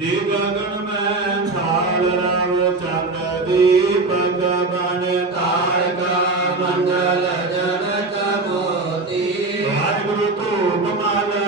ਜੀ ਗਗਨ ਮੈਂ ਛਾਲ ਰਵ ਚੰਦ ਦੀਪਕ ਬਨ ਤਾਰਕਾ ਮੰਡਲ ਜਨਕ ਮੋਤੀ। ਵਾਹਿਗੁਰੂ ਧੂਪ ਮਲ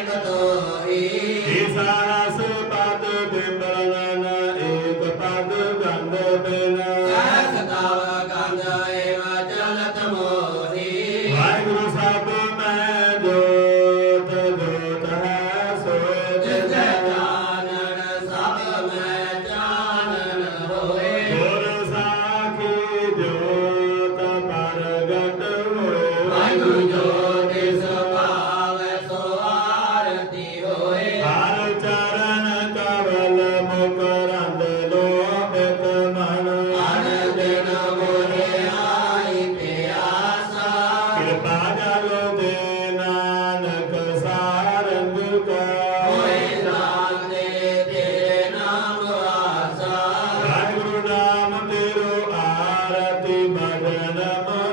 কত Madana